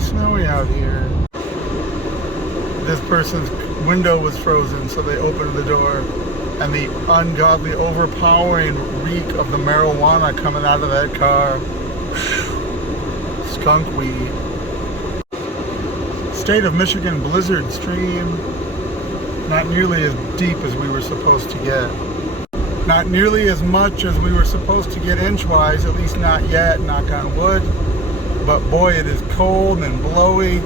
snowy out here. This person's window was frozen, so they opened the door, and the ungodly, overpowering reek of the marijuana coming out of that car. Skunk weed. State of Michigan blizzard stream. Not nearly as deep as we were supposed to get. Not nearly as much as we were supposed to get inch-wise, at least not yet, knock on wood. But boy, it is cold and blowy.